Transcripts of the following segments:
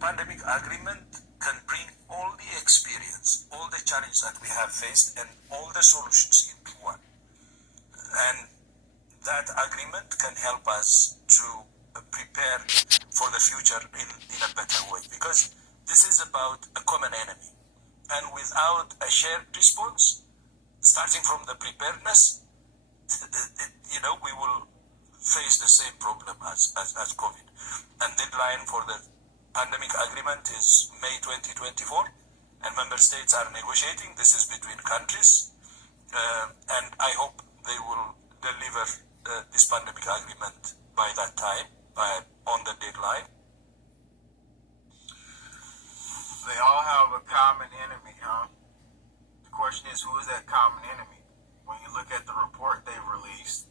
pandemic agreement can bring all the experience, all the challenges that we have faced, and all the solutions into one. And that agreement can help us to prepare for the future in a better way, because this is about a common enemy. And without a shared response, starting from the preparedness, we will face the same problem as COVID. And deadline for the pandemic agreement is May 2024, and member states are negotiating. This is between countries, and I hope they will deliver this pandemic agreement by that time, on the deadline. They all have a common enemy, huh? The question is, who is that common enemy? When you look at the report they've released,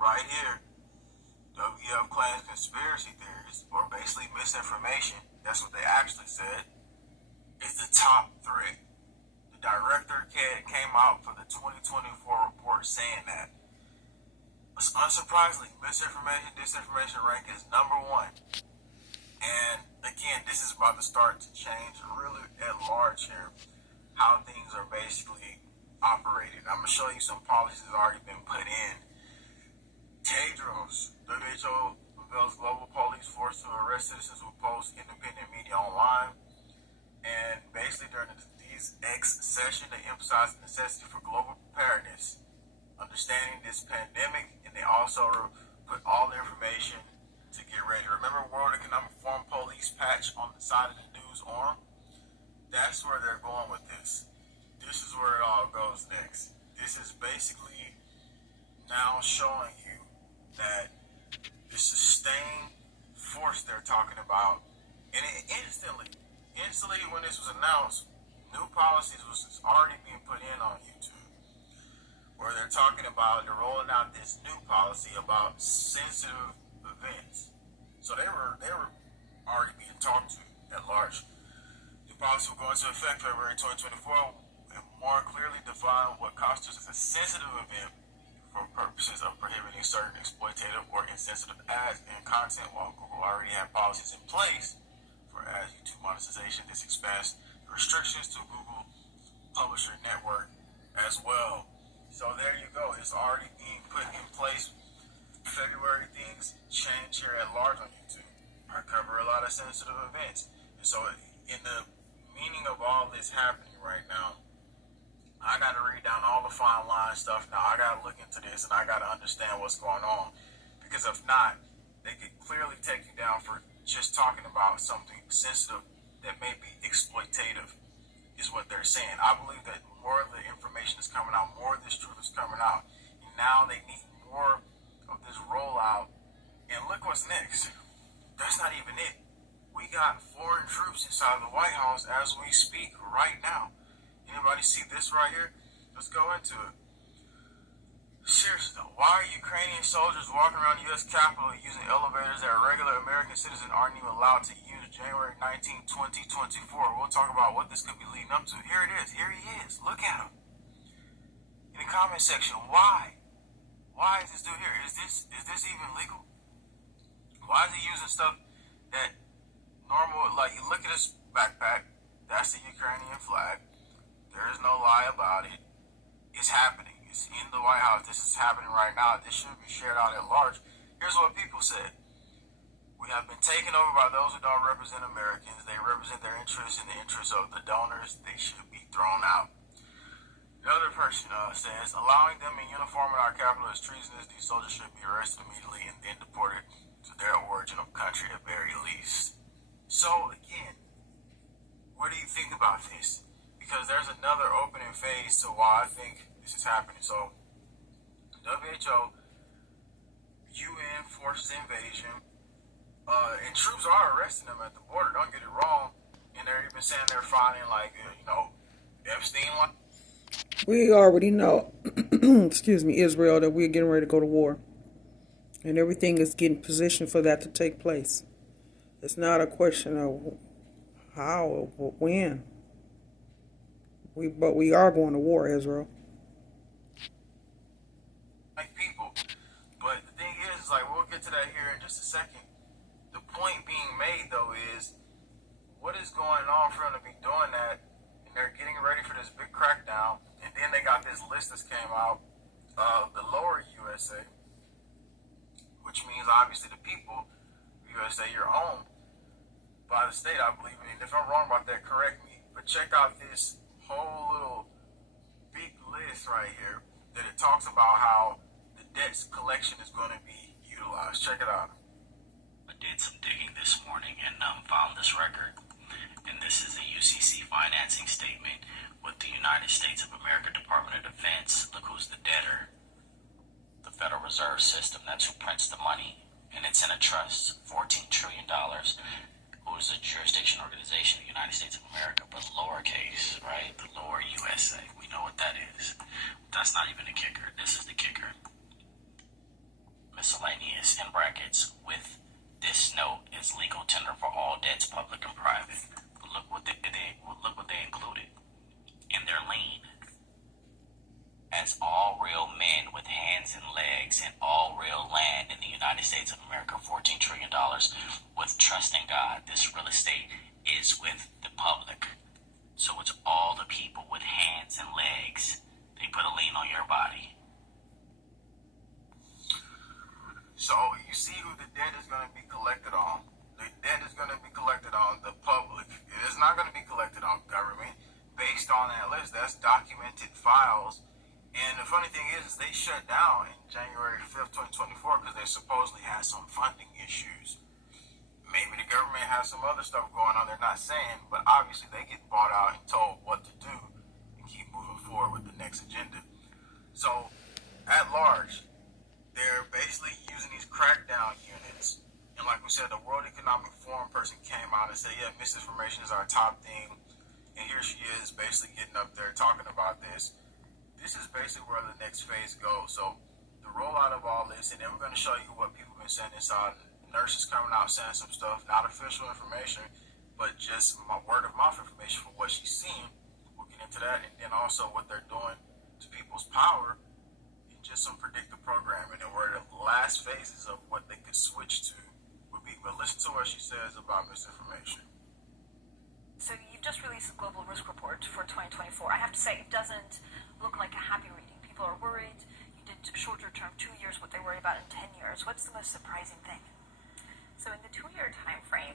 right here, WF claims conspiracy theories, or basically misinformation, that's what they actually said, is the top threat. The director came out for the 2024 report saying that. Unsurprisingly, misinformation, disinformation rank is number one. And again, this is about to start to change really at large here, how things are basically operated. I'm going to show you some policies that have already been put in. Tedros, WHO unveils global police force to arrest citizens who post independent media online. And basically during these X session, they emphasize the necessity for global preparedness, understanding this pandemic, and they also put all the information to get ready. Remember World Economic Forum police patch on the side of the news arm? That's where they're going with this. This is where it all goes next. This is basically now showing you that the sustained force they're talking about, and instantly when this was announced, new policies was already being put in on YouTube, where they're talking about, they're rolling out this new policy about sensitive events. So they were already being talked to at large. The policy will go into effect February 2024 and more clearly define what constitutes as a sensitive event for purposes of prohibiting certain exploitative or insensitive ads and content. While Google already had policies in place for ads YouTube monetization, this expands the restrictions to Google publisher network as well. So there you go. It's already being put in place. February, things change here at large on YouTube. I cover a lot of sensitive events. And so in the meaning of all this happening right now, I got to read down all the fine line stuff now. I got to look into this, and I got to understand what's going on. Because if not, they could clearly take you down for just talking about something sensitive that may be exploitative, is what they're saying. I believe that more of the information is coming out, more of this truth is coming out. And now they need more of this rollout. And look what's next. That's not even it. We got foreign troops inside the White House as we speak right now. Anybody see this right here? Let's go into it. Seriously though, why are Ukrainian soldiers walking around the U.S. Capitol using elevators that regular American citizens aren't even allowed to use? January 19, 2024. We'll talk about what this could be leading up to. Here it is. Here he is. Look at him. In the comment section, why? Why is this dude here? Is this even legal? Why is he using stuff that normal, like you look at his backpack, that's the Ukrainian flag. There is no lie about it. It's happening. It's in the White House. This is happening right now. This should be shared out at large. Here's what people said. We have been taken over by those who don't represent Americans. They represent their interests and the interests of the donors. They should be thrown out. Another person says, allowing them in uniform at our capital is treasonous. These soldiers should be arrested immediately and then deported to their original country at very least. So again, what do you think about this? Because there's another opening phase to why I think this is happening. So WHO, UN forces invasion, and troops are arresting them at the border. Don't get it wrong. And they're even saying they're finding Epstein. We already know, excuse me, Israel, that we're getting ready to go to war. And everything is getting positioned for that to take place. It's not a question of how or when. But we are going to war, Israel. Like people. But the thing is, we'll get to that here in just a second. The point being made, though, is what is going on for them to be doing that? And they're getting ready for this big crackdown. And then they got this list that came out of the lower USA, which means obviously the people, USA, you're owned by the state, I believe. And if I'm wrong about that, correct me. But check out this whole little big list right here that it talks about how the debt collection is going to be utilized. Check it out. I did some digging this morning and found this record. And this is a UCC financing statement with the United States of America Department of Defense. Look who's the debtor. The Federal Reserve System. That's who prints the money. And it's in a trust. $14 trillion. Who's a jurisdiction organization of the United States of America, but lowercase, right? The lower USA. We know what that is. That's not even the kicker. This is the kicker. Miscellaneous, in brackets, with this note is legal tender for all debts, public and private. But look what they included in their lien. As all real men with hands and legs and all real land in the United States of America, $14 trillion, with trust in God, this real estate is with the public. So it's all the people with hands and legs. They put a lien on your body. So you see who the debt is going to be collected on. The debt is going to be collected on the public. It is not going to be collected on government based on that list. That's documented files. And the funny thing is they shut down in January 5th, 2024 because they supposedly had some funding issues. Maybe the government has some other stuff going on they're not saying, but obviously they get bought out and told what to do and keep moving forward with the next agenda. So, at large, they're basically using these crackdown units. And like we said, the World Economic Forum person came out and said, yeah, misinformation is our top thing. And here she is basically getting up there talking about this. This is basically where the next phase goes. So the rollout of all this, and then we're going to show you what people have been saying inside. Nurses coming out saying some stuff, not official information, but just my word of mouth information for what she's seen. We'll get into that, and then also what they're doing to people's power and just some predictive programming, and where the last phases of what they could switch to would be. But listen to what she says about misinformation. So you've just released a global risk report for 2024. I have to say, it doesn't look like a happy reading. People are worried. You did shorter term, 2 years, what they worry about in 10 years. What's the most surprising thing? So in the 2-year time frame,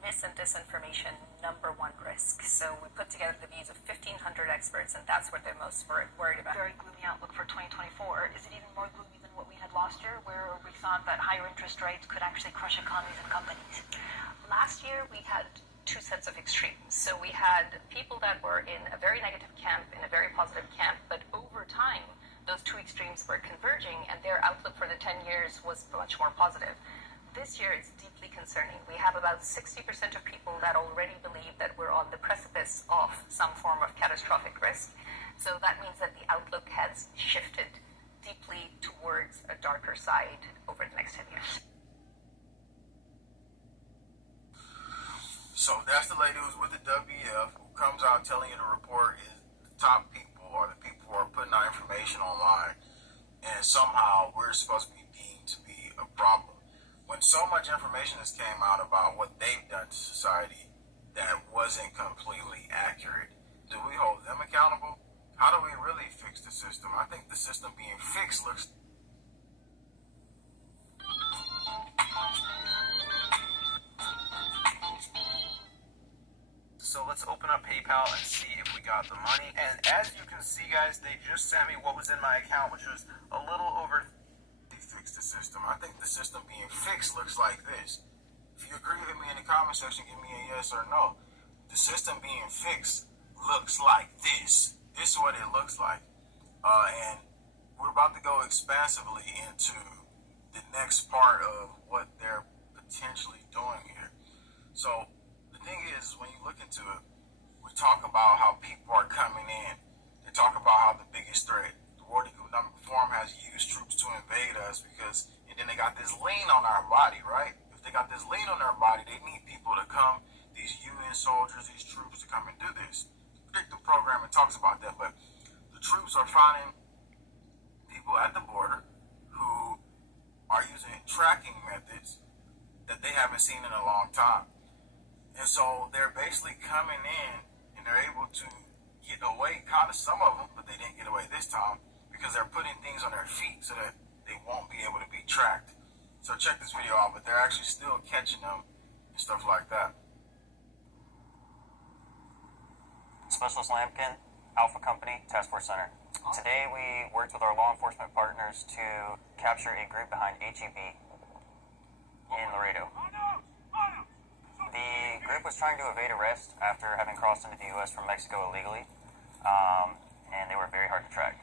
mis and disinformation, number one risk. So we put together the views of 1,500 experts, and that's what they're most worried about. Very gloomy outlook for 2024. Is it even more gloomy than what we had last year, where we thought that higher interest rates could actually crush economies and companies? Last year, we had two sets of extremes. So we had people that were in a very negative camp, in a very positive camp, but over time, those two extremes were converging, and their outlook for the 10 years was much more positive. This year, it's deeply concerning. We have about 60% of people that already believe that we're on the precipice of some form of catastrophic risk. So that means that the outlook has shifted deeply towards a darker side over the next 10 years. So that's the lady who's with the WF, who comes out telling you the report is the top people or the people who are putting out information online, and somehow we're supposed to be deemed to be a problem. When so much information has came out about what they've done to society that wasn't completely accurate, do we hold them accountable? How do we really fix the system? I think the system being fixed looks... So let's open up PayPal and see if we got the money. And as you can see, guys, they just sent me what was in my account, which was a little over... Fix the system. I think the system being fixed looks like this. If you agree with me in the comment section, give me a yes or no. The system being fixed looks like this. This is what it looks like. And we're about to go expansively into the next part of what they're potentially doing here. So the thing is, when you look into it, we talk about how people are coming in. They talk about how the biggest threat, the World Economic Forum, has used troops to invade us because, and then they got this lien on our body, right? If they got this lien on our body, they need people to come, these UN soldiers, these troops to come and do this. The program, it talks about that, but the troops are finding people at the border who are using tracking methods that they haven't seen in a long time. And so they're basically coming in and they're able to get away, kind of some of them, but they didn't get away this time because they're putting things on their feet so that they won't be able to be tracked. So check this video out, but they're actually still catching them and stuff like that. Specialist Lampkin, Alpha Company, Task Force Center. Today we worked with our law enforcement partners to capture a group behind HEB in Laredo. The group was trying to evade arrest after having crossed into the U.S. from Mexico illegally, and they were very hard to track.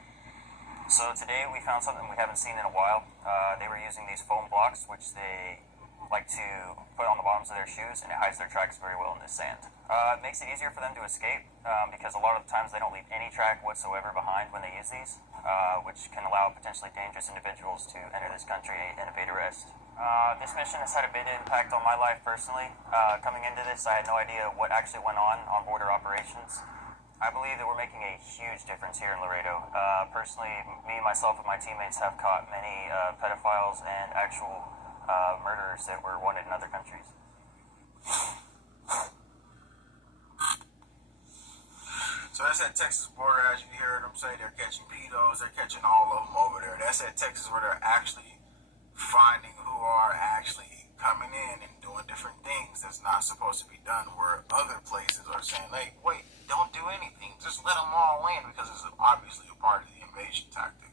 So today we found something we haven't seen in a while. They were using these foam blocks, which they like to put on the bottoms of their shoes, and it hides their tracks very well in this sand. It makes it easier for them to escape because a lot of the times they don't leave any track whatsoever behind when they use these, which can allow potentially dangerous individuals to enter this country and evade arrest. This mission has had a big impact on my life personally. Coming into this, I had no idea what actually went on border operations. I believe that we're making a huge difference here in Laredo. Personally, me, myself, and my teammates have caught many pedophiles and actual murderers that were wanted in other countries. So that's at Texas border, as you heard them say, they're catching pedos, they're catching all of them over there. That's at Texas where they're actually finding who are actually coming in and doing different things that's not supposed to be done, where other places are saying, hey, wait, don't do anything, just let them all in, because it's obviously a part of the invasion tactic.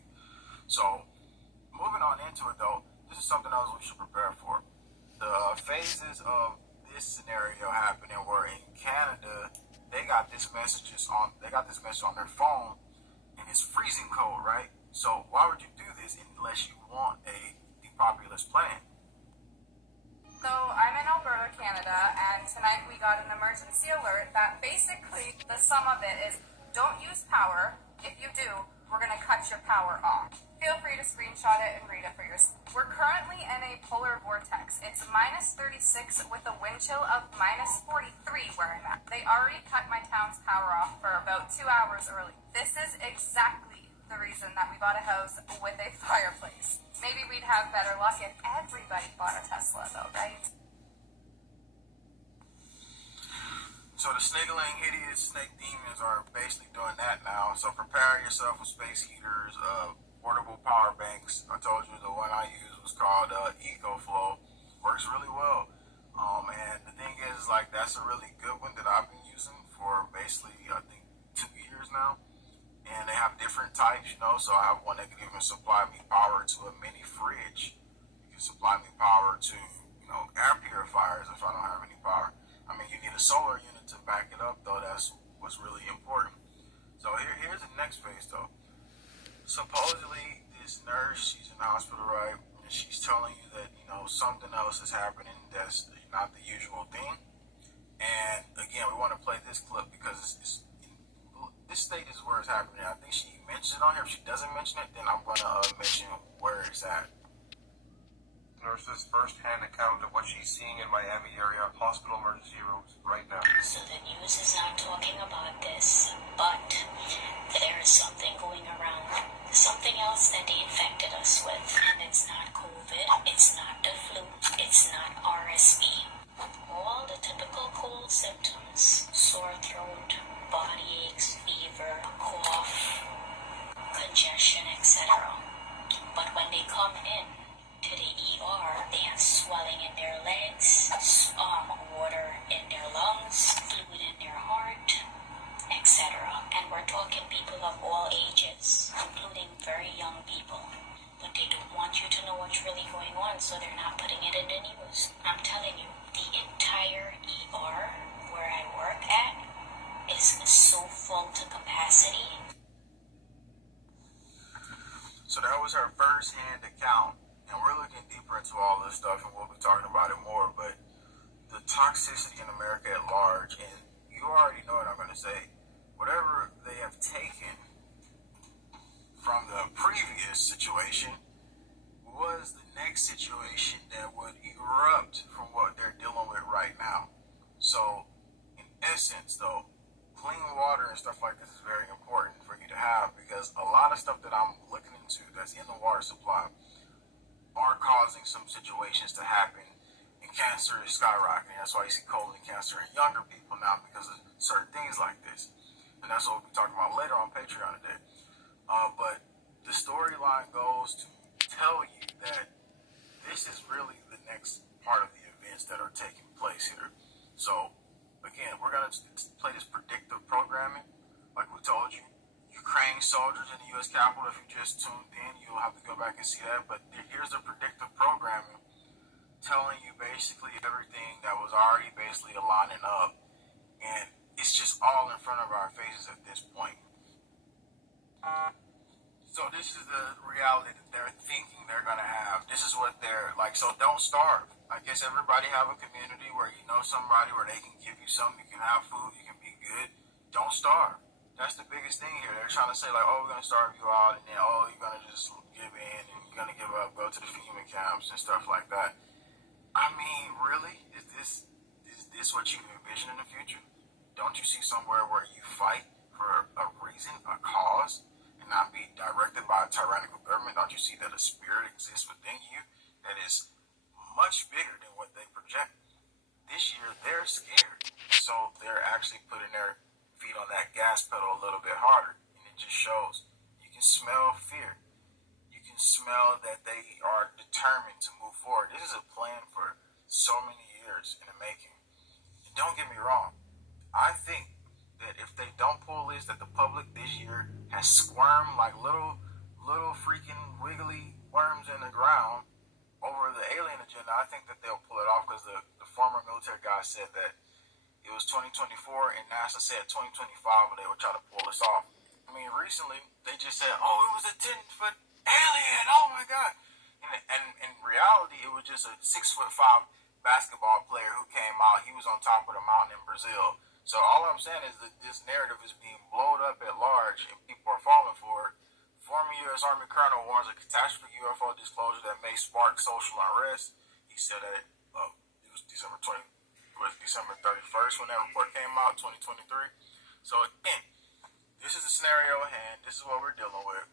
So, moving on into it though, this is something else we should prepare for. The phases of this scenario happening were in Canada, they got this message on their phone, and it's freezing cold, right? So why would you do this unless you want a depopulist plan? So I'm in Alberta, Canada, and tonight we got an emergency alert that basically the sum of it is don't use power. If you do, we're going to cut your power off. Feel free to screenshot it and read it for yourself. We're currently in a polar vortex. It's minus 36 with a wind chill of minus 43 where I'm at. They already cut my town's power off for about 2 hours early. This is exactly the reason that we bought a house with a fireplace. Maybe we'd have better luck if everybody bought a Tesla though, right? So the sniggling, hideous snake demons are basically doing that now. So prepare yourself with space heaters, portable power banks. I told you the one I used was called EcoFlow. Works really well. And the thing is, like, that's a really good one that I've been using for basically, I think, 2 years now. And they have different types, you know. So I have one that can even supply me power to a mini fridge. You can supply me power to, you know, air purifiers if I don't have any power. I mean, you need a solar unit to back it up, though. That's what's really important. So here's the next phase, though. Supposedly, this nurse, she's in the hospital, right? And she's telling you that, you know, something else is happening that's not the usual thing. And again, we want to play this clip because this state is where it's happening. I think she mentions it on here. If she doesn't mention it, then I'm going to mention where it's at. Nurse's first-hand account of what she's seeing in Miami area hospital emergency rooms right now. So the news is not talking about this, but there is something going around, something else that they infected us with, and it's not COVID, it's not the flu, it's not RSV. All the typical cold symptoms, sore throat, body aches, fever, cough, congestion, etc. But when they come in to the ER, they have swelling in their legs, water in their lungs, fluid in their heart, etc. And we're talking people of all ages, including very young people. But they don't want you to know what's really going on, so they're not putting it in the news. I'm telling you, the entire ER where I work at is so full to capacity. So that was her first-hand account. And we're looking deeper into all this stuff, and we'll be talking about it more, but the toxicity in America at large, and you already know what I'm going to say, whatever they have taken from the previous situation was the next situation that would erupt from what they're dealing with right now. So, in essence, though, clean water and stuff like this is very important for you to have, because a lot of stuff that I'm looking into that's in the water supply are causing some situations to happen in and cancer is skyrocketing. That's why you see colon cancer in younger people now because of certain things like this. And that's what we'll be talking about later on Patreon today. But the storyline goes to tell you that this is really the next part of the events that are taking place here. So, again, we're going to play this predictive programming, like we told you. Ukraine soldiers in the U.S. Capitol, if you just tuned in, you'll have to go back and see that. But here's the predictive programming telling you basically everything that was already basically lining up. And it's just all in front of our faces at this point. So this is the reality that they're thinking they're going to have. This is what they're like. So don't starve. I guess everybody have a community where you know somebody where they can give you something. You can have food. You can be good. Don't starve. That's the biggest thing here. They're trying to say like, oh, we're going to starve you out. And then, oh, you're going to just give in. And you're going to give up, go to the FEMA camps and stuff like that. I mean, really? Is this what you envision in the future? Don't you see somewhere where you fight for a reason, a cause, and not be directed by a tyrannical government? Don't you see that a spirit exists within you that is much bigger than what they project? This year, they're scared. So they're actually putting their feet on that gas pedal a little bit harder. And it just shows. You can smell fear. You can smell that they are determined to move forward. This is a plan for so many years in the making. And don't get me wrong. I think that if they don't pull this, that the public this year has squirmed like little freaking wiggly worms in the ground over the alien agenda. I think that they'll pull it off because the former military guy said that it was 2024 and NASA said 2025, but they would try to pull this off. I mean, recently they just said, oh, it was a 10-foot alien. Oh my God. And in reality, it was just a 6'5" basketball player who came out. He was on top of the mountain in Brazil. So all I'm saying is that this narrative is being blown up at large and people are falling for it. Former U.S. Army Colonel warns of catastrophic UFO disclosure that may spark social unrest. He said that it was December 31st when that report came out, 2023. So again, this is the scenario at hand. This is what we're dealing with.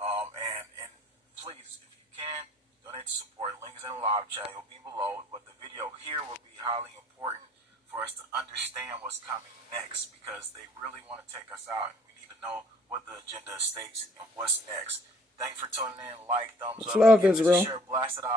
And please, if you can, donate to support. Link is in the live chat. It will be below. But the video here will be highly important for us to understand what's coming next because they really want to take us out. We need to know what the agenda states and what's next. Thanks for tuning in. Like, thumbs up. Love Israel. Share, blast it out.